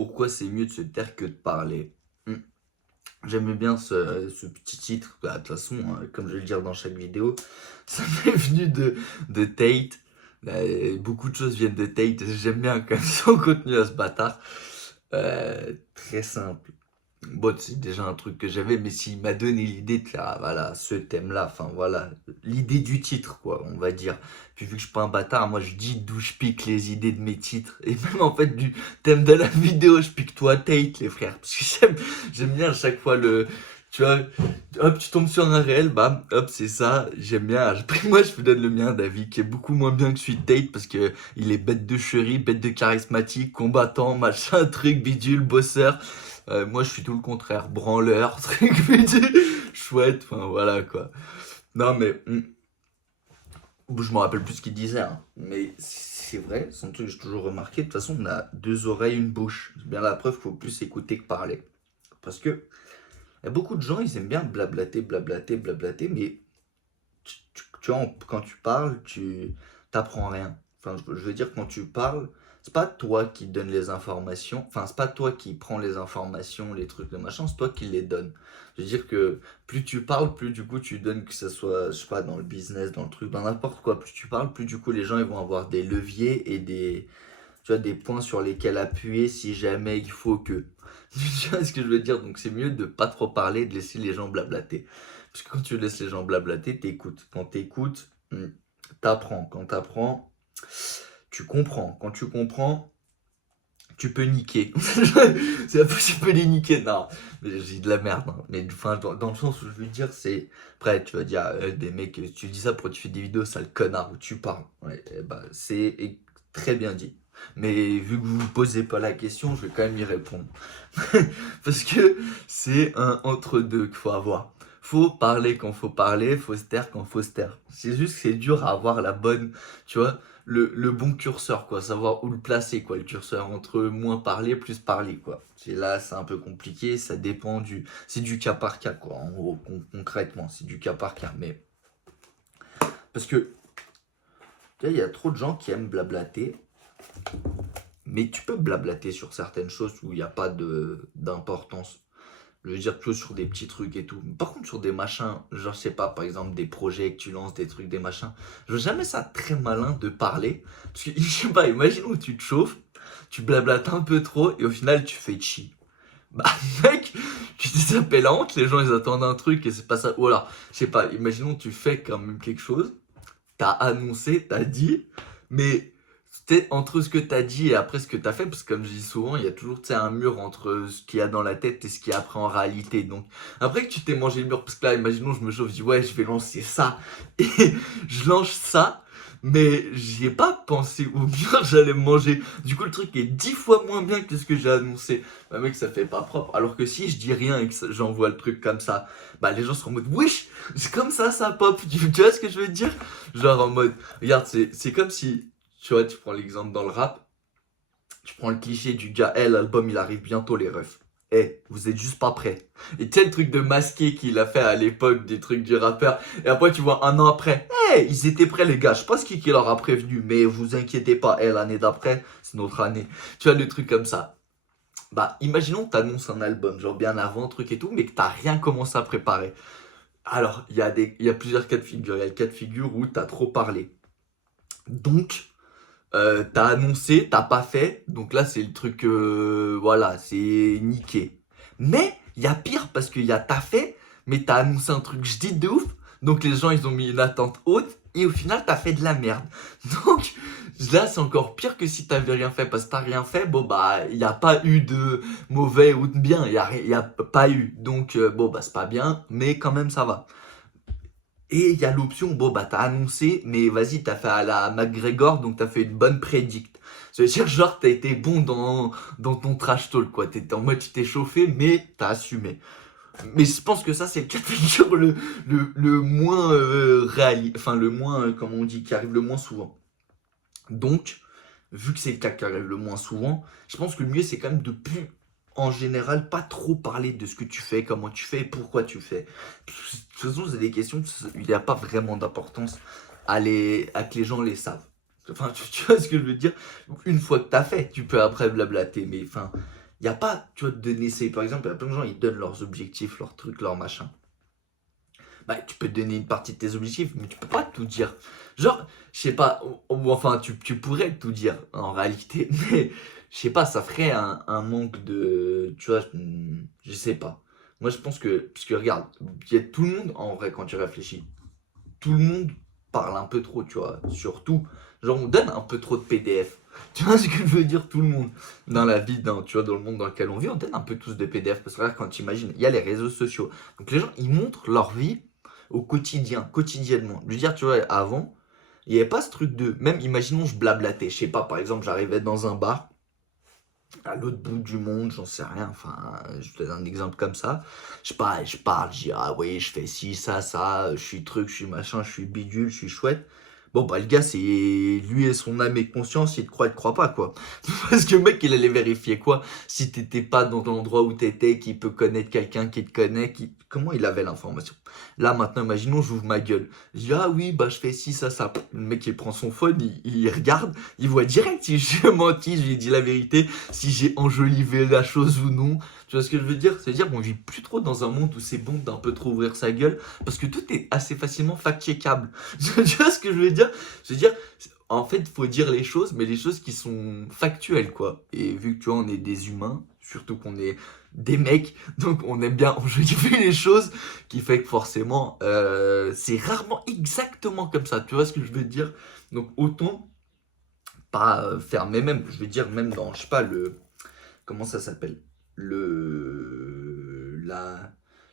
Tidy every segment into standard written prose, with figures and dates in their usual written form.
pourquoi c'est mieux de se taire que de parler. Hmm. J'aimais bien ce petit titre. Bah, de toute façon, comme je vais le dire dans chaque vidéo, ça m'est venu de Tate. Beaucoup de choses viennent de Tate. J'aime bien quand même son contenu à ce bâtard. Très simple. Bon, c'est déjà un truc que j'avais, mais s'il m'a donné l'idée de faire, ah, voilà, ce thème-là, enfin voilà, l'idée du titre, quoi, on va dire. Puis vu que je suis pas un bâtard, moi je dis d'où je pique les idées de mes titres. Et même en fait, du thème de la vidéo, je pique toi Tate, les frères. Parce que j'aime bien à chaque fois tu vois, hop, tu tombes sur un réel, bam, hop, c'est ça, j'aime bien. Après, moi, je vous donne le mien, David, qui est beaucoup moins bien que celui de Tate, parce que il est bête de chéri, bête de charismatique, combattant, machin, truc, bidule, bosseur. Moi, je suis tout le contraire, branleur, truc, bidule, chouette, enfin, voilà, quoi. Non, mais, je me rappelle plus ce qu'il disait, hein. Mais c'est vrai, c'est un truc que j'ai toujours remarqué. De toute façon, on a deux oreilles, une bouche. C'est bien la preuve qu'il faut plus écouter que parler. Parce que, il y a beaucoup de gens, ils aiment bien blablater, blablater, blablater, mais tu vois, quand tu parles, tu t'apprends rien. Enfin, je veux dire, quand tu parles, c'est pas toi qui donnes les informations, enfin, c'est pas toi qui prends les informations, les trucs, de machin, c'est toi qui les donnes. Je veux dire que plus tu parles, plus du coup tu donnes, que ce soit, je sais pas, dans le business, dans le truc, dans n'importe quoi, plus tu parles, plus du coup les gens ils vont avoir des leviers et tu vois, des points sur lesquels appuyer si jamais il faut que. Tu vois ce que je veux dire? Donc c'est mieux de pas trop parler, de laisser les gens blablater. Parce que quand tu laisses les gens blablater, t'écoutes. Quand t'écoutes, t'apprends. Quand t'apprends, tu comprends. Quand tu comprends, tu peux niquer. C'est impossible de les niquer. Non, mais j'ai de la merde, hein. Mais enfin, dans le sens où je veux dire, c'est. Après, tu vas dire, des mecs, tu dis ça pour tu fais des vidéos, sale connard, où tu parles. Ouais, eh ben, c'est très bien dit. Mais vu que vous ne posez pas la question, je vais quand même y répondre. Parce que c'est un entre-deux qu'il faut avoir. Faut parler quand faut parler, faut se taire quand faut se taire. C'est juste que c'est dur à avoir la bonne, tu vois, le bon curseur, quoi. Savoir où le placer, quoi, le curseur entre moins parler, plus parler, quoi. Et là, c'est un peu compliqué, ça dépend c'est du cas par cas, quoi. En gros, concrètement, c'est du cas par cas. Mais, parce que, tu vois, il y a trop de gens qui aiment blablater. Mais tu peux blablater sur certaines choses où il n'y a pas d'importance. Je veux dire, que sur des petits trucs et tout. Par contre, sur des machins, genre, je sais pas, par exemple, des projets que tu lances, des trucs, des machins, je veux jamais ça très malin de parler. Parce que, je sais pas, imagine où tu te chauffes, tu blablates un peu trop et au final, tu fais chi. Bah, mec, tu dis ça paie la honte, les gens ils attendent un truc et c'est pas ça. Ou alors, je sais pas, imaginons que tu fais quand même quelque chose, t'as annoncé, t'as dit, mais c'était entre ce que t'as dit et après ce que t'as fait, parce que comme je dis souvent, il y a toujours un mur entre ce qu'il y a dans la tête et ce qu'il y a après en réalité. Donc, après que tu t'es mangé le mur, parce que là, imaginons, je me chauffe, je dis ouais, je vais lancer ça, et je lance ça, mais j'y ai pas pensé au mur, j'allais me manger. Du coup, le truc est 10 fois moins bien que ce que j'ai annoncé. Bah, mec, ça fait pas propre. Alors que si je dis rien et que j'envoie le truc comme ça, bah, les gens seront en mode wesh, c'est comme ça pop. Tu vois ce que je veux dire? Genre en mode, regarde, c'est comme si, tu vois, tu prends l'exemple dans le rap, tu prends le cliché du gars, l'album il arrive bientôt les refs. Vous êtes juste pas prêts. Et tu sais le truc de masqué qu'il a fait à l'époque des trucs du rappeur. Et après tu vois un an après, ils étaient prêts les gars. Je sais pas ce qui leur a prévenu, mais vous inquiétez pas, l'année d'après, c'est notre année. Tu vois le truc comme ça. Bah imaginons que t'annonces un album, genre bien avant, truc et tout, mais que t'as rien commencé à préparer. Alors, il y a plusieurs cas de figure. Il y a le cas de figure où t'as trop parlé. Donc, t'as annoncé, t'as pas fait. Donc là, c'est le truc, voilà, c'est niqué. Mais, il y a pire parce qu'il y a t'as fait, mais t'as annoncé un truc je dis de ouf. Donc les gens, ils ont mis une attente haute. Et au final, t'as fait de la merde. Donc, là, c'est encore pire que si t'avais rien fait. Parce que t'as rien fait, bon, bah, il n'y a pas eu de mauvais ou de bien. Il y a pas eu. Donc, bon, bah, c'est pas bien. Mais quand même, ça va. Et il y a l'option, bon bah t'as annoncé, mais vas-y, t'as fait à la McGregor, donc t'as fait une bonne prédicte. Ça veut dire genre t'as été bon dans ton trash talk, quoi. T'étais en mode tu t'es chauffé, mais t'as assumé. Mais je pense que ça c'est le cas de figure le moins enfin le moins, comment on dit, qui arrive le moins souvent. Donc, vu que c'est le cas qui arrive le moins souvent, je pense que le mieux c'est quand même de plus, en général, pas trop parler de ce que tu fais, comment tu fais et pourquoi tu fais. De toute façon, c'est des questions, il n'y a pas vraiment d'importance à que les gens les savent. Enfin, tu vois ce que je veux dire? Une fois que t'as fait, tu peux après blablater, mais enfin, Il n'y a pas, tu vois, de donner, par exemple, il y a plein de gens, ils donnent leurs objectifs, leurs trucs, leurs machins. Bah, tu peux donner une partie de tes objectifs, mais tu peux pas tout dire. Genre, je sais pas, ou enfin, tu pourrais tout dire en réalité, mais je sais pas, ça ferait un manque de. Tu vois, je sais pas. Moi, je pense que. Parce que regarde, il y a tout le monde, en vrai, quand tu réfléchis, tout le monde parle un peu trop, tu vois, surtout. Genre, on donne un peu trop de PDF. Tu vois ce que je veux dire, tout le monde dans la vie, tu vois, dans le monde dans lequel on vit, on donne un peu tous de PDF. Parce que là, quand tu imagines, il y a les réseaux sociaux. Donc les gens, ils montrent leur vie au quotidien, quotidiennement. Je veux dire, tu vois, avant, il n'y avait pas ce truc de. Même, imaginons, je blablatais. Je sais pas, par exemple, j'arrivais dans un bar, à l'autre bout du monde, j'en sais rien. Enfin, je te donne un exemple comme ça. Je sais pas, je parle, je dis, ah oui, je fais ci, ça, je suis truc, je suis machin, je suis bidule, je suis chouette. Bon, bah, le gars, c'est lui et son âme et conscience, il te croit pas, quoi. Parce que le mec, il allait vérifier quoi si t'étais pas dans l'endroit où t'étais, qui peut connaître quelqu'un qui te connaît, comment il avait l'information? Là, maintenant, imaginons, j'ouvre ma gueule. Je dis, ah oui, bah, je fais ci, ça. Le mec, il prend son phone, il regarde, il voit direct si j'ai menti, j'ai dit la vérité, si j'ai enjolivé la chose ou non. Tu vois ce que je veux dire? C'est-à-dire qu'on vit plus trop dans un monde où c'est bon d'un peu trop ouvrir sa gueule, parce que tout est assez facilement fact-checkable. Tu vois ce que je veux dire? Je veux dire, en fait, faut dire les choses, mais les choses qui sont factuelles, quoi. Et vu que tu vois, on est des humains, surtout qu'on est des mecs, donc on aime bien enjoliver les choses, qui fait que forcément, c'est rarement exactement comme ça. Tu vois ce que je veux dire? Donc autant pas faire, mais même, je veux dire, même dans, je sais pas, comment ça s'appelle? Je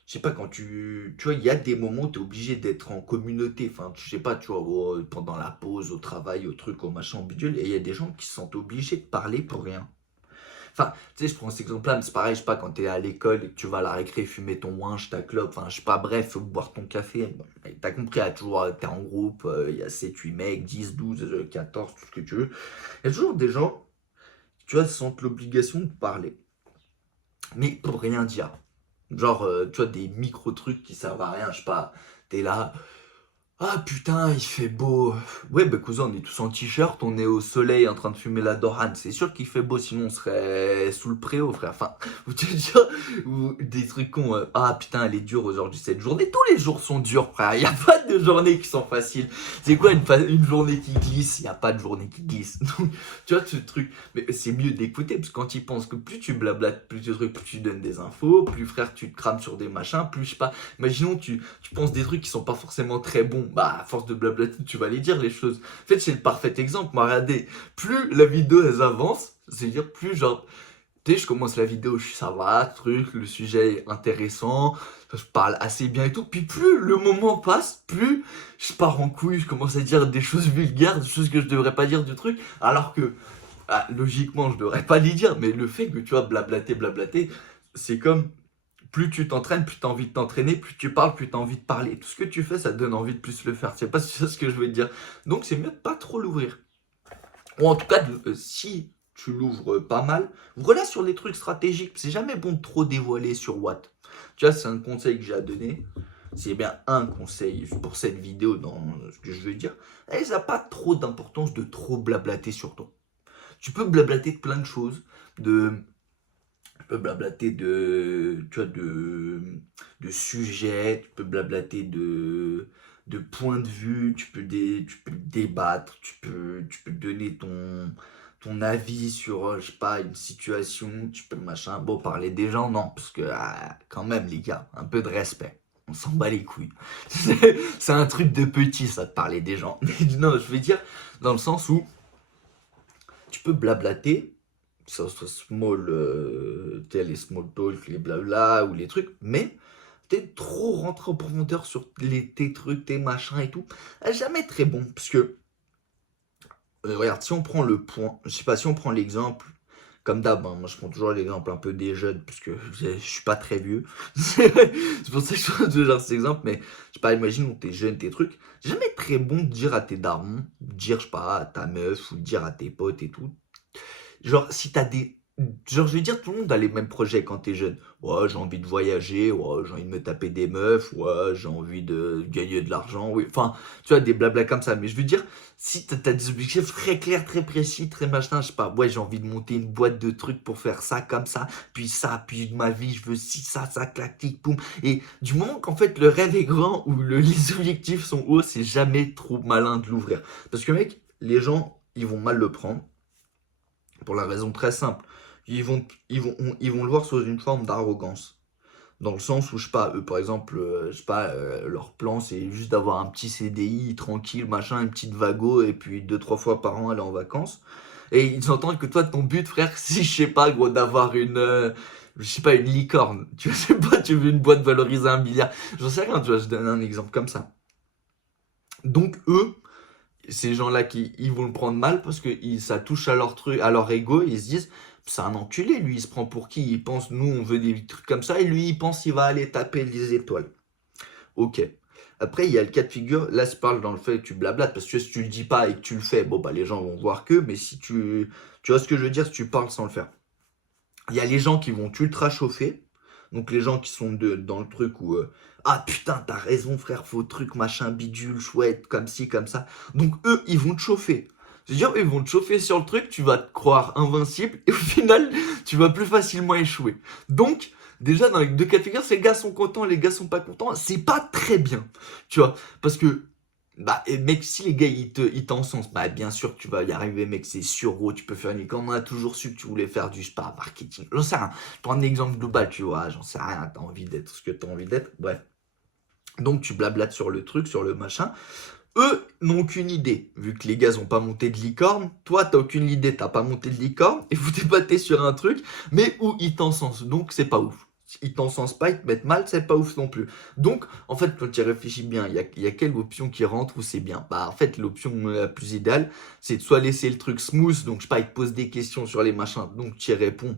sais pas, quand tu vois, il y a des moments où tu es obligé d'être en communauté. Enfin, je sais pas, tu vois, pendant la pause, au travail, au truc, au machin, au bidule, et il y a des gens qui se sentent obligés de parler pour rien. Enfin, tu sais, je prends cet exemple-là, mais c'est pareil, je sais pas, quand t'es à l'école et que tu vas à la récré fumer ton ouinge, ta clope, enfin, je sais pas, bref, boire ton café. Bon, t'as compris, t'es en groupe, il y a 7 8 mecs, 10 12 14 tout ce que tu veux. Il y a toujours des gens, tu vois, sentent l'obligation de parler, mais pour rien dire. Genre, tu vois, des micro-trucs qui servent à rien, je sais pas, t'es là, ah putain, il fait beau. Ouais, bah cousin, on est tous en t-shirt, on est au soleil en train de fumer la Dorane. C'est sûr qu'il fait beau, sinon on serait sous le préau, frère. Enfin, ou tu veux dire, ou des trucs cons. Ah putain, elle est dure aujourd'hui cette journée. Tous les jours sont durs, frère. Il n'y a pas de journées qui sont faciles. C'est quoi une journée qui glisse? Il n'y a pas de journée qui glisse. Donc, tu vois, ce truc. Mais c'est mieux d'écouter, parce que quand ils pensent que plus tu blablates, plus tu trucs, plus tu donnes des infos, plus frère tu te crames sur des machins, plus je sais pas. Imaginons, tu penses des trucs qui sont pas forcément très bons, bah à force de blablater, tu vas les dire les choses. En fait, c'est le parfait exemple. Moi, regardez, plus la vidéo elle avance, c'est-à-dire plus genre, tu sais, je commence la vidéo, ça va, truc, le sujet est intéressant, je parle assez bien et tout, puis plus le moment passe, plus je pars en couille, je commence à dire des choses vulgaires, des choses que je devrais pas dire du truc, alors que logiquement je devrais pas les dire, mais le fait que tu vas blablater, c'est comme plus tu t'entraînes, plus tu as envie de t'entraîner, plus tu parles, plus tu as envie de parler. Tout ce que tu fais, ça te donne envie de plus le faire. C'est pas ce que je veux te dire. Donc c'est mieux de pas trop l'ouvrir. Ou en tout cas, si tu l'ouvres pas mal, ouvre-la sur les trucs stratégiques. C'est jamais bon de trop dévoiler sur Watt. Tu vois, c'est un conseil que j'ai à donner. C'est bien un conseil pour cette vidéo dans ce que je veux dire. Et ça n'a pas trop d'importance de trop blablater sur toi. Tu peux blablater de plein de choses, de peux blablater tu vois, de sujets, tu peux blablater de points de vue, tu peux débattre, tu peux donner ton avis sur, je sais pas, une situation, tu peux machin. Bon, parler des gens, non, parce que quand même, les gars, un peu de respect. On s'en bat les couilles. C'est un truc de petit, ça, de parler des gens. Non, je veux dire, dans le sens où tu peux blablater, que ça soit small, les small talk, les blabla ou les trucs, mais t'es trop rentré en profondeur sur tes trucs, tes machins et tout, jamais très bon, parce que, regarde, si on prend le point, je sais pas, si on prend l'exemple, comme d'hab, hein, moi je prends toujours l'exemple un peu des jeunes, parce que je suis pas très vieux, c'est pour ça que je prends toujours cet exemple, mais je sais pas, imagine, t'es jeune, tes trucs, c'est jamais très bon de dire à tes darons, de dire, je sais pas, à ta meuf, ou de dire à tes potes et tout, genre, si t'as des genre, je veux dire, tout le monde a les mêmes projets quand t'es jeune. Ouais, j'ai envie de voyager, ouais, j'ai envie de me taper des meufs, ouais, j'ai envie de gagner de l'argent, oui. Enfin, tu vois, des blabla comme ça. Mais je veux dire, si t'as des objectifs très clairs, très précis, très machin, je sais pas, ouais, j'ai envie de monter une boîte de trucs pour faire ça, puis de ma vie, je veux ci, ça, clac, tic, boum. Et du moment qu'en fait, le rêve est grand ou les objectifs sont hauts, c'est jamais trop malin de l'ouvrir. Parce que, mec, les gens, ils vont mal le prendre. Pour la raison très simple. Ils vont le voir sous une forme d'arrogance. Dans le sens où, je sais pas, eux, par exemple, je sais pas, leur plan, c'est juste d'avoir un petit CDI tranquille, machin, une petite vago, et puis 2, 3 fois par an aller en vacances. Et ils entendent que toi, ton but, frère, si, je sais pas, gros, d'avoir je sais pas, une licorne. Tu sais pas, tu veux une boîte valorisée à 1 milliard. J'en sais rien, tu vois, je donne un exemple comme ça. Donc, eux, ces gens-là ils vont le prendre mal parce que ça touche à leur truc, à leur ego. Ils se disent, c'est un enculé, lui, il se prend pour qui? Il pense, nous, on veut des trucs comme ça, et lui, il pense qu'il va aller taper les étoiles. Ok. Après, il y a le cas de figure, là, je parle dans le fait que tu blablates, parce que si tu le dis pas et que tu le fais, bon, bah, les gens vont voir que, mais si tu vois ce que je veux dire, si tu parles sans le faire. Il y a les gens qui vont ultra chauffer. Donc les gens qui sont dans le truc où ah putain t'as raison frère, faux truc machin bidule chouette comme ci comme ça. Donc eux ils vont te chauffer. C'est-à-dire ils vont te chauffer sur le truc, tu vas te croire invincible et au final tu vas plus facilement échouer. Donc déjà dans les deux cas de figure, ces gars sont contents, les gars sont pas contents, c'est pas très bien, tu vois, parce que bah, et mec, si les gars ils t'encensent, bah bien sûr que tu vas y arriver, mec, c'est sûr, gros, tu peux faire une école. On a toujours su que tu voulais faire du, je sais pas, marketing. J'en sais rien. Je prends un exemple global, tu vois, j'en sais rien, t'as envie d'être ce que t'as envie d'être, bref. Donc tu blablates sur le truc, sur le machin. Eux n'ont aucune idée, vu que les gars ont pas monté de licorne. Toi, t'as aucune idée, t'as pas monté de licorne, et vous débattez sur un truc, mais où ils t'encensent, donc c'est pas ouf. Ils t'encensent pas, ils te mettent mal, c'est pas ouf non plus. Donc, en fait, quand tu y réfléchis bien, il y a quelle option qui rentre où c'est bien? Bah, en fait, l'option la plus idéale, c'est de soit laisser le truc smooth, donc je sais pas, ils te posent des questions sur les machins, donc tu y réponds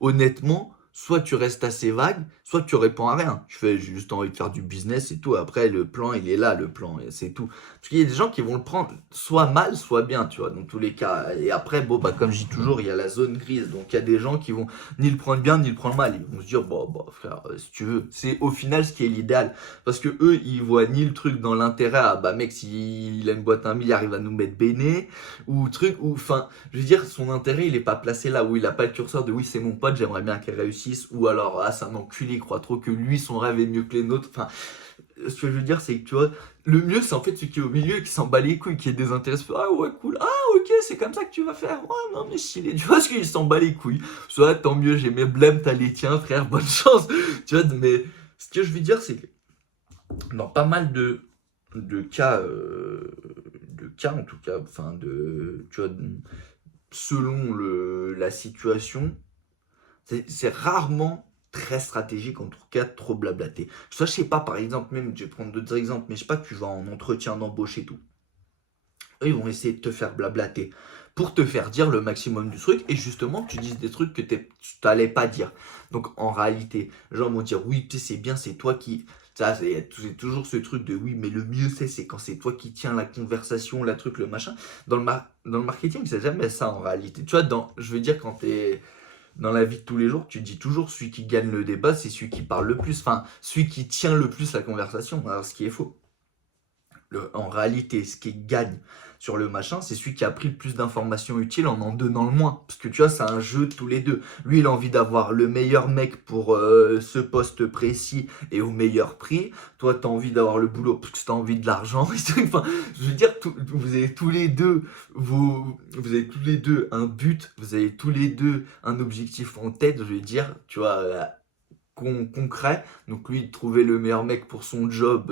honnêtement, soit tu restes assez vague, soit tu réponds à rien. Tu fais j'ai juste envie de faire du business et tout. Après, le plan, il est là, le plan, et c'est tout. Parce qu'il y a des gens qui vont le prendre soit mal, soit bien, tu vois, dans tous les cas. Et après, bon, bah, comme je dis toujours, il y a la zone grise. Donc, il y a des gens qui vont ni le prendre bien, ni le prendre mal. Ils vont se dire, bon, bah, frère, si tu veux. C'est au final ce qui est l'idéal. Parce que eux, ils voient ni le truc dans l'intérêt, ah, bah, mec, s'il a une boîte à 1 milliard, il va nous mettre béné, ou truc, ou, enfin, je veux dire, son intérêt, il est pas placé là où il a pas le curseur de oui, c'est mon pote, j'aimerais bien qu'il réussisse, ou alors, ah, c'est un enculé, il croit trop que lui, son rêve est mieux que les nôtres. Enfin, ce que je veux dire, c'est que tu vois, le mieux, c'est en fait celui qui est au milieu et qui s'en bat les couilles, qui est désintéressé. Ah ouais, cool, ah ok, c'est comme ça que tu vas faire. Ouais, non, mais stylé, tu vois, ce qu'il s'en bat les couilles. Soit tant mieux, j'ai mes blêmes, t'as les tiens, frère, bonne chance. Tu vois, mais ce que je veux dire, c'est que dans pas mal de cas, en tout cas, enfin, tu vois, selon la situation, c'est rarement très stratégique, en tout cas trop blablaté. Ça, je sais pas, par exemple, même, je vais prendre d'autres exemples, mais je sais pas que tu vas en entretien d'embauche et tout. Eux, ils vont essayer de te faire blablater pour te faire dire le maximum du truc et justement que tu dises des trucs que tu t'allais pas dire. Donc en réalité, les gens vont dire oui, tu sais, c'est bien, c'est toi qui. Ça, c'est toujours ce truc de oui, mais le mieux c'est quand c'est toi qui tiens la conversation, la truc, le machin. Dans le marketing, c'est jamais ça en réalité. Tu vois, je veux dire, quand t'es dans la vie de tous les jours, tu dis toujours celui qui gagne le débat, c'est celui qui parle le plus, enfin, celui qui tient le plus la conversation, alors ce qui est faux. En réalité, ce qui gagne sur le machin, c'est celui qui a pris le plus d'informations utiles en donnant le moins. Parce que tu vois, c'est un jeu de tous les deux. Lui, il a envie d'avoir le meilleur mec pour ce poste précis et au meilleur prix. Toi, tu as envie d'avoir le boulot parce que tu as envie de l'argent. Enfin, je veux dire, vous avez tous les deux vous avez tous les deux un but, vous avez tous les deux un objectif en tête. Je veux dire, tu vois, concret. Donc lui, trouver le meilleur mec pour son job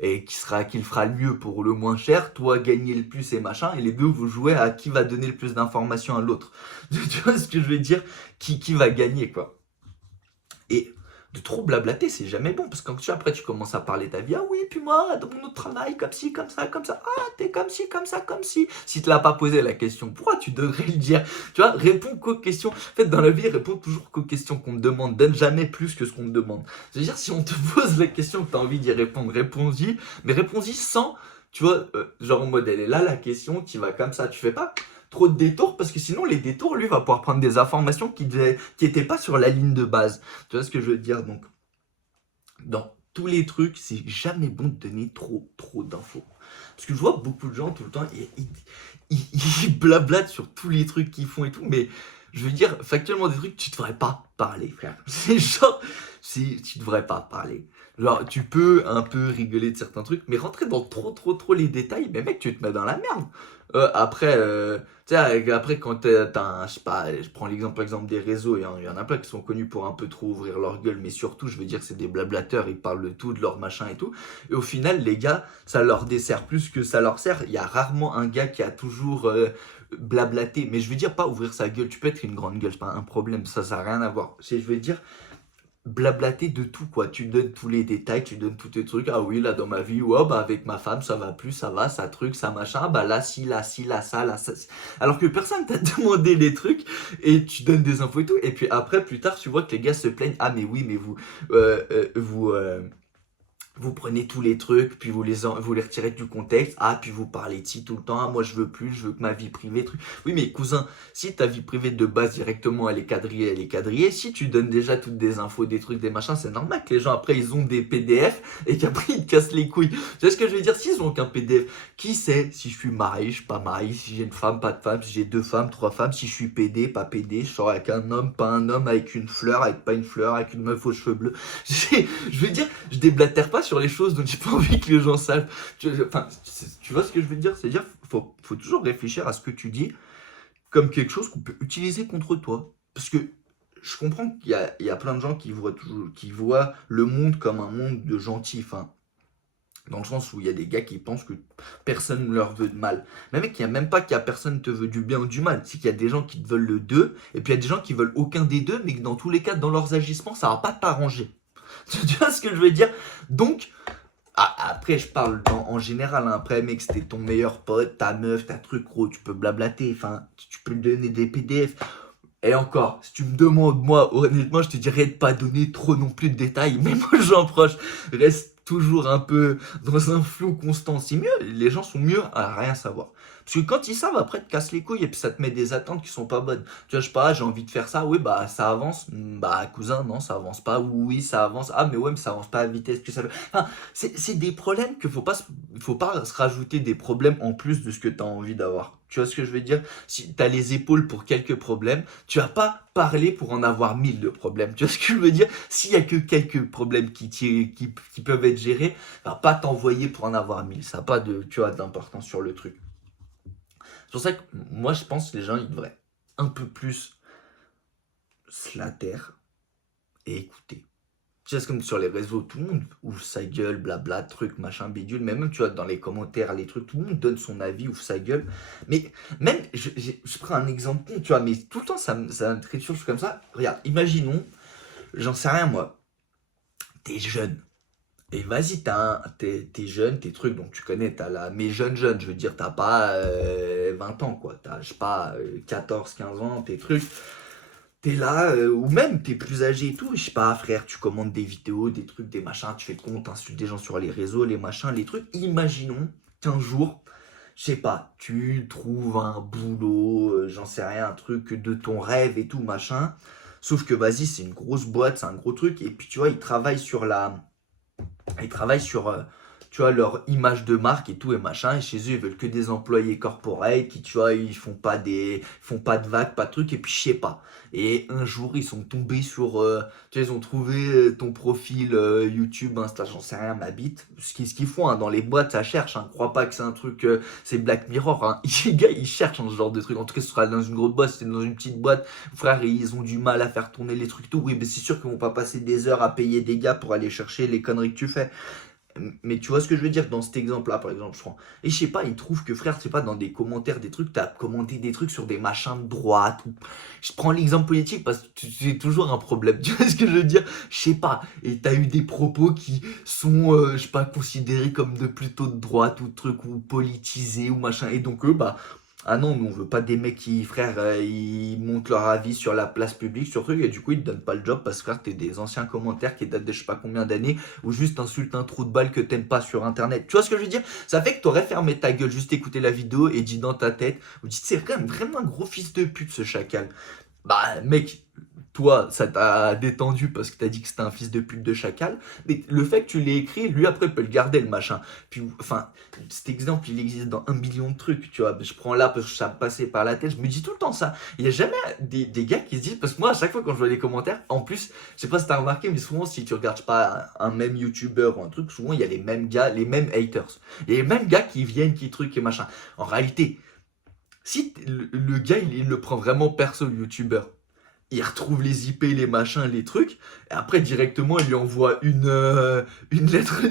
et qui le fera le mieux pour le moins cher. Toi, gagner le plus et machin. Et les deux, vous jouez à qui va donner le plus d'informations à l'autre. Tu vois ce que je veux dire? Qui va gagner, quoi. Et de trop blablater, c'est jamais bon. Parce que quand après, tu commences à parler ta vie. Ah oui, puis moi, dans mon autre travail, comme ci, comme ça, comme ça. Ah, t'es comme ci, comme ça, comme ci. Si tu l'as pas posé la question, pourquoi tu devrais le dire? Tu vois, réponds qu'aux questions. En fait, dans la vie, réponds toujours qu'aux questions qu'on te demande. Donne jamais plus que ce qu'on te demande. C'est-à-dire, si on te pose la question que tu as envie d'y répondre, réponds-y. Mais réponds-y sans, tu vois, genre en mode, elle est là la question, tu vas comme ça. Tu fais pas. trop de détours, parce que sinon, les détours, lui, va pouvoir prendre des informations qui étaient pas sur la ligne de base. Tu vois ce que je veux dire? Donc, dans tous les trucs, c'est jamais bon de donner trop d'infos. Parce que je vois beaucoup de gens tout le temps, ils blablatent sur tous les trucs qu'ils font et tout, mais je veux dire, factuellement, des trucs, tu devrais pas parler, frère. C'est genre, tu devrais pas parler. Genre, tu peux un peu rigoler de certains trucs, mais rentrer dans trop les détails, mais mec, tu te mets dans la merde. Après, tu sais, après, quand t'as un, je sais pas, je prends l'exemple, par exemple, des réseaux, il y en a plein qui sont connus pour un peu trop ouvrir leur gueule, mais surtout, je veux dire, c'est des blablateurs, ils parlent de tout, de leur machin et tout. Et au final, les gars, ça leur dessert plus que ça leur sert. Il y a rarement un gars qui a toujours blablaté. Mais je veux dire, pas ouvrir sa gueule. Tu peux être une grande gueule, c'est pas un problème. Ça n'a rien à voir. Je veux dire, blablater de tout, quoi. Tu donnes tous les détails, tu donnes tous tes trucs. Ah oui, là, dans ma vie, ouais, bah, avec ma femme, ça va plus, ça va, ça truc, ça machin. Ah, bah, là, si, là, si, là, ça, là, ça. Alors que personne t'a demandé les trucs et tu donnes des infos et tout. Et puis après, plus tard, tu vois que les gars se plaignent. Ah, mais oui, mais vous prenez tous les trucs, puis vous les retirez du contexte. Ah, puis vous parlez de ci tout le temps. Ah, moi, je veux plus, je veux que ma vie privée, truc. Oui, mais cousin, si ta vie privée de base, directement, elle est quadrillée, elle est quadrillée. Si tu donnes déjà toutes des infos, des trucs, des machins, c'est normal que les gens, après, ils ont des PDF et qu'après, ils te cassent les couilles. Tu sais ce que je veux dire? S'ils ont qu'un PDF, qui sait si je suis marié, je suis pas marié, si j'ai une femme, pas de femme, si j'ai 2 femmes, 3 femmes, si je suis PD, pas PD, je sors avec un homme, pas un homme, avec une fleur, avec pas une fleur, avec une meuf aux cheveux bleus. Je veux dire, je déblatère pas sur les choses dont j'ai pas envie que les gens sachent. Enfin, tu vois ce que je veux dire? C'est-à-dire, faut toujours réfléchir à ce que tu dis comme quelque chose qu'on peut utiliser contre toi. Parce que je comprends qu'il y a plein de gens qui voient le monde comme un monde de gentils. Enfin, dans le sens où il y a des gars qui pensent que personne ne leur veut de mal. Mais mec, il n'y a même pas qu'il y a personne te veut du bien ou du mal. C'est qu'il y a des gens qui te veulent le deux, et puis il y a des gens qui veulent aucun des deux, mais que dans tous les cas, dans leurs agissements, ça va pas t'arranger. Tu vois ce que je veux dire? Donc, après, je parle en général. Hein. Après, mec, c'était ton meilleur pote, ta meuf, ta truc, gros, tu peux blablater. Enfin, tu peux lui donner des PDF. Et encore, si tu me demandes, moi, honnêtement, je te dirais de pas donner trop non plus de détails. Même aux gens proches, reste toujours un peu dans un flou constant. C'est mieux, les gens sont mieux à rien savoir. Parce que quand ils savent, après, te cassent les couilles et puis ça te met des attentes qui sont pas bonnes. Tu vois, je sais pas, j'ai envie de faire ça, oui, bah ça avance. Bah, cousin, non, ça avance pas. Oui, ça avance. Ah, mais ouais, mais ça avance pas à la vitesse que ça veut. Enfin, c'est des problèmes que faut pas se rajouter des problèmes en plus de ce que tu as envie d'avoir. Tu vois ce que je veux dire? Si tu as les épaules pour quelques problèmes, tu vas pas parler pour en avoir 1000 de problèmes. Tu vois ce que je veux dire? S'il y a que quelques problèmes qui peuvent être gérés, va pas t'envoyer pour en avoir 1000. Ça n'a pas de, tu vois, d'importance sur le truc. C'est pour ça que moi, je pense que les gens, ils devraient un peu plus se la taire et écouter. Tu sais, c'est comme sur les réseaux, tout le monde ouvre sa gueule, blabla, truc, machin, bidule. Mais même, tu vois, dans les commentaires, les trucs, tout le monde donne son avis, ouvre sa gueule. Mais même, je prends un exemple con, tu vois, mais tout le temps, ça me traite sur comme ça. Regarde, imaginons, j'en sais rien, moi, t'es jeune. Et vas-y, t'es jeune, tes trucs, donc tu connais, t'as la. Mais jeune, je veux dire, t'as pas 20 ans, quoi. T'as, je sais pas, 14, 15 ans, tes trucs. T'es là, ou même t'es plus âgé et tout, je sais pas, frère, tu commandes des vidéos, des trucs, des machins, tu fais le compte, t'insultes des gens sur les réseaux, les machins, les trucs. Imaginons qu'un jour, je sais pas, tu trouves un boulot, j'en sais rien, un truc de ton rêve et tout, machin. Sauf que vas-y, c'est une grosse boîte, c'est un gros truc, et puis tu vois, ils travaillent sur tu vois, leur image de marque et tout et machin. Et chez eux, ils veulent que des employés corporate qui, tu vois, ils font pas de vagues, pas de trucs. Et puis, je sais pas. Et un jour, ils sont tombés sur, tu vois, ils ont trouvé ton profil YouTube, Insta, j'en sais rien, ma bite. Ce qu'ils font hein, dans les boîtes, ça cherche. Hein. Crois pas que c'est un truc, c'est Black Mirror. Hein. Les gars, ils cherchent hein, ce genre de truc. En tout cas, ce sera dans une grosse boîte, si c'est dans une petite boîte. Frère, ils ont du mal à faire tourner les trucs tout. Oui, mais c'est sûr qu'ils vont pas passer des heures à payer des gars pour aller chercher les conneries que tu fais. Mais tu vois ce que je veux dire dans cet exemple-là, par exemple, je prends. Et je sais pas, ils trouvent que frère, c'est pas dans des commentaires, des trucs, t'as commenté des trucs sur des machins de droite. Ou... Je prends l'exemple politique parce que c'est toujours un problème. Tu vois ce que je veux dire? Je sais pas. Et t'as eu des propos qui sont, je sais pas, considérés comme de plutôt de droite ou trucs ou politisés ou machin. Et donc eux, bah, ah non, nous on veut pas des mecs qui, frère, ils montent leur avis sur la place publique, sur truc, et du coup ils te donnent pas le job parce que frère, t'es des anciens commentaires qui datent de je sais pas combien d'années, ou juste insultes un trou de balle que t'aimes pas sur internet. Tu vois ce que je veux dire? Ça fait que t'aurais fermé ta gueule, juste écouté la vidéo et dit dans ta tête, ou dit c'est quand même vraiment un gros fils de pute ce chacal. Bah mec, toi, ça t'a détendu parce que t'as dit que c'était un fils de pute de chacal, mais le fait que tu l'aies écrit, lui après il peut le garder le machin. Puis, enfin, cet exemple il existe dans un million de trucs, tu vois. Je prends là parce que ça me passait par la tête, je me dis tout le temps ça. Il y a jamais des gars qui se disent, parce que moi à chaque fois quand je vois les commentaires, en plus, je sais pas si t'as remarqué, mais souvent si tu regardes pas un même youtubeur ou un truc, souvent il y a les mêmes gars, les mêmes haters. Il y a les mêmes gars qui viennent, qui truc et machin. En réalité, si le gars il le prend vraiment perso, le youtubeur, il retrouve les IP, les machins, les trucs, et après directement il lui envoie une lettre,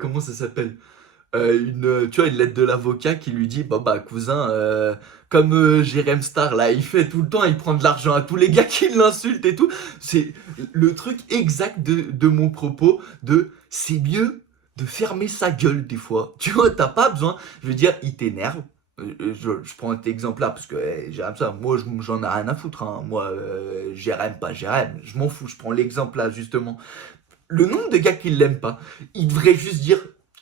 comment ça s'appelle? Tu vois, une lettre de l'avocat qui lui dit, bah cousin, comme Jérém Star là, il fait tout le temps, il prend de l'argent à tous les gars qui l'insultent et tout. C'est le truc exact de mon propos, c'est mieux de fermer sa gueule des fois. Tu vois, t'as pas besoin, je veux dire, il t'énerve. Je prends cet exemple là parce que Jérém ça, moi j'en ai rien à foutre, hein. Moi, Jérém, pas Jérém, je m'en fous, je prends l'exemple là justement. Le nombre de gars qui l'aiment pas, il devrait juste dire,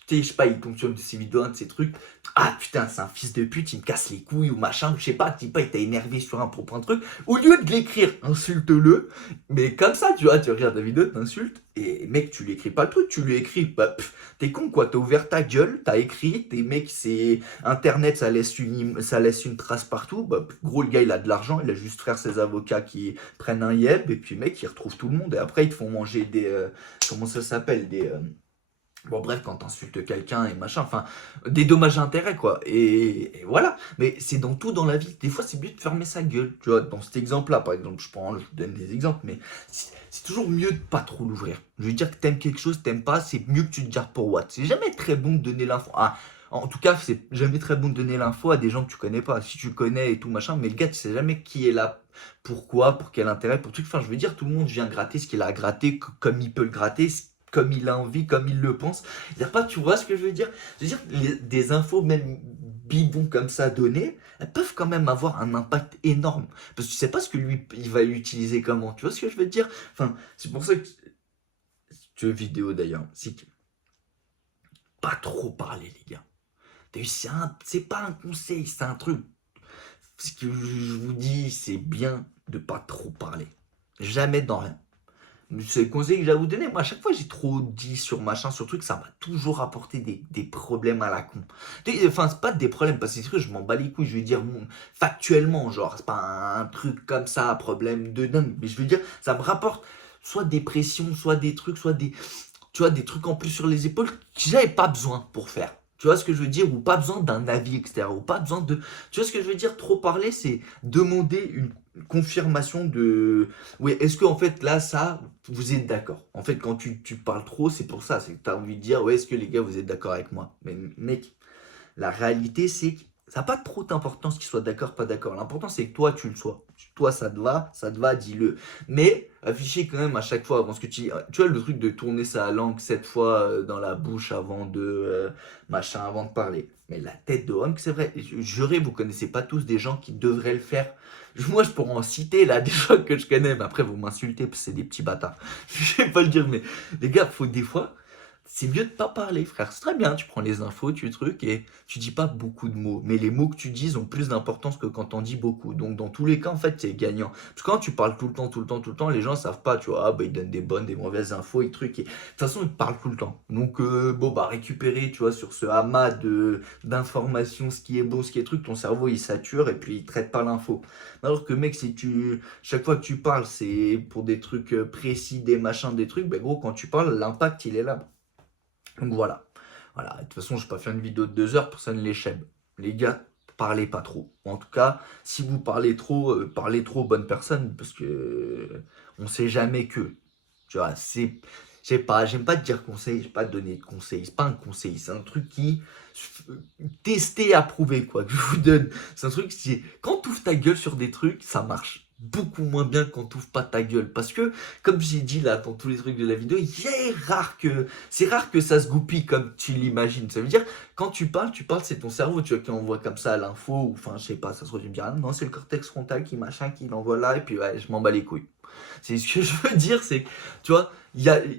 tu sais, je sais pas, il tombe sur une de ses vidéos, un de ses trucs, ah putain, c'est un fils de pute, il me casse les couilles ou machin, ou je sais pas, dis pas, il t'a énervé sur un propre un truc, au lieu de l'écrire, insulte-le, mais comme ça, tu vois, tu regardes la vidéo, t'insultes, et mec, tu lui écris pas le truc, tu lui écris, bah, t'es con quoi, t'as ouvert ta gueule, t'as écrit, t'es mec, c'est internet, ça laisse une trace partout, bah, gros, le gars, il a de l'argent, il a juste frère ses avocats qui prennent un yeb, et puis mec, il retrouve tout le monde, et après, ils te font manger comment ça s'appelle, bon bref, quand t'insultes quelqu'un et machin, enfin, des dommages à intérêts quoi, et voilà, mais c'est dans tout dans la vie, des fois c'est mieux de fermer sa gueule, tu vois, dans cet exemple-là, par exemple, je vous donne des exemples, mais c'est toujours mieux de pas trop l'ouvrir, je veux dire que t'aimes quelque chose, t'aimes pas, c'est mieux que tu te gardes pour what, c'est jamais très bon de donner l'info, en tout cas, c'est jamais très bon de donner l'info à des gens que tu connais pas, si tu connais et tout machin, mais le gars, tu sais jamais qui est là, pourquoi, pour quel intérêt, pour truc, enfin, je veux dire, tout le monde vient gratter ce qu'il a à gratter, comme il peut le gratter, comme il a envie, comme il le pense. Il y a pas, tu vois ce que je veux dire? Je veux dire, des infos même bidons comme ça données, elles peuvent quand même avoir un impact énorme. Parce que tu sais pas ce que lui, il va l'utiliser comment. Tu vois ce que je veux dire? Enfin, c'est pour ça que tu veux vidéo d'ailleurs. C'est que pas trop parler, les gars. T'as vu, c'est pas un conseil, c'est un truc. Ce que je vous dis, c'est bien de pas trop parler. Jamais dans rien. C'est le conseil que j'ai à vous donner. Moi, à chaque fois, j'ai trop dit sur machin, sur truc, ça m'a toujours apporté des problèmes à la con. Enfin, c'est pas des problèmes, parce que c'est sûr, je m'en bats les couilles. Je veux dire, factuellement, genre, c'est pas un truc comme ça, problème de dingue. Mais je veux dire, ça me rapporte soit des pressions, soit des trucs, soit tu vois, des trucs en plus sur les épaules que j'avais pas besoin pour faire. Tu vois ce que je veux dire? Ou pas besoin d'un avis extérieur, ou pas besoin de... Tu vois ce que je veux dire? Trop parler, c'est demander une confirmation de... Oui, est-ce que en fait, là, ça, vous êtes d'accord? En fait, quand tu parles trop, c'est pour ça. C'est que tu as envie de dire, ouais, est-ce que les gars, vous êtes d'accord avec moi? Mais mec, la réalité, c'est que ça n'a pas trop d'importance qu'ils soient d'accord, pas d'accord. L'important, c'est que toi, tu le sois. Toi, ça te va, dis-le. Mais affichez quand même à chaque fois avant ce que tu vois, le truc de tourner sa langue 7 fois dans la bouche avant de machin, avant de parler. Mais la tête de homme, c'est vrai. Jurez, vous connaissez pas tous des gens qui devraient le faire. Moi, je pourrais en citer là des gens que je connais, mais après, vous m'insultez parce que c'est des petits bâtards. Je vais pas le dire, mais les gars, faut des fois c'est mieux de pas parler, frère. C'est très bien, tu prends les infos, tu trucs, et tu dis pas beaucoup de mots. Mais les mots que tu dis ont plus d'importance que quand t'en dis beaucoup. Donc, dans tous les cas, en fait, c'est gagnant. Parce que quand tu parles tout le temps, tout le temps, tout le temps, les gens savent pas, tu vois, ah, bah, ils donnent des bonnes, des mauvaises infos, et trucs. Et... De toute façon, ils parlent tout le temps. Donc, bon, bah, récupérer, tu vois, sur ce amas d'informations, ce qui est beau, ce qui est truc, ton cerveau, il sature, et puis il traite pas l'info. Alors que, mec, chaque fois que tu parles, c'est pour des trucs précis, des machins, des trucs, bah, gros, quand tu parles, l'impact, il est là. Donc voilà. Voilà. De toute façon, je ne vais pas faire une vidéo de 2 heures, personne ne l'échève. Les gars, parlez pas trop. En tout cas, si vous parlez trop aux bonnes personnes, parce que on sait jamais que. Tu vois, je sais pas, j'aime pas te dire conseil, je vais pas te donner de conseils. C'est pas un conseil, c'est un truc qui. Tester, approuver, quoi, que je vous donne. C'est un truc, quand tu ouvres ta gueule sur des trucs, ça marche. beaucoup moins bien quand t'ouvres pas ta gueule. Parce que, comme j'ai dit là dans tous les trucs de la vidéo, c'est rare que ça se goupille comme tu l'imagines. Ça veut dire, quand tu parles, c'est ton cerveau, tu vois, qui envoie comme ça l'info, ou enfin, je sais pas, ça se résume bien. Non, c'est le cortex frontal qui l'envoie là, et puis ouais, je m'en bats les couilles. C'est ce que je veux dire, c'est, tu vois,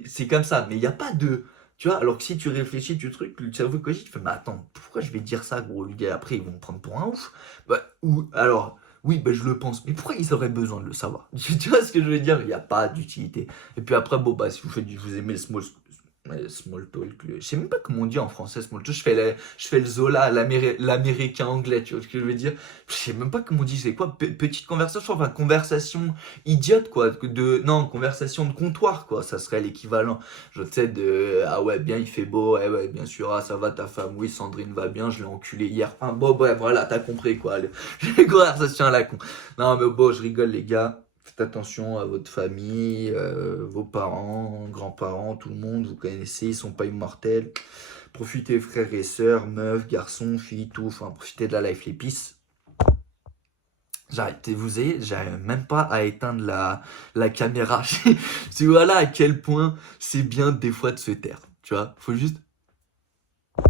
c'est comme ça, mais il n'y a pas de. Tu vois, alors que si tu réfléchis, tu truc, le cerveau cogite, tu fais, mais attends, pourquoi je vais dire ça, gros, les gars, après ils vont me prendre pour un ouf. Bah, ou alors, oui, bah, je le pense, mais pourquoi ils auraient besoin de le savoir? Tu vois ce que je veux dire? Il n'y a pas d'utilité. Et puis après, bon, bah, si vous aimez le small talk, je sais même pas comment on dit en français small talk, je fais le Zola, l'américain anglais, tu vois ce que je veux dire? Je sais même pas comment on dit, c'est quoi? Petite conversation, enfin, conversation idiote, quoi, non, conversation de comptoir, quoi, ça serait l'équivalent. Je sais ah ouais, bien, il fait beau, ouais, ouais, bien sûr, ah, ça va ta femme, oui, Sandrine va bien, je l'ai enculé hier. Enfin, bon, bref, voilà, t'as compris, quoi, les conversations à la con. Non, mais bon, je rigole, les gars. Faites attention à votre famille, vos parents, grands-parents, tout le monde, vous connaissez, ils sont pas immortels. Profitez, frères et sœurs, meufs, garçons, filles, tout, enfin, profitez de la life, les peace. J'arrive même pas à éteindre la caméra. Tu vois là à quel point c'est bien des fois de se taire. Tu vois, faut juste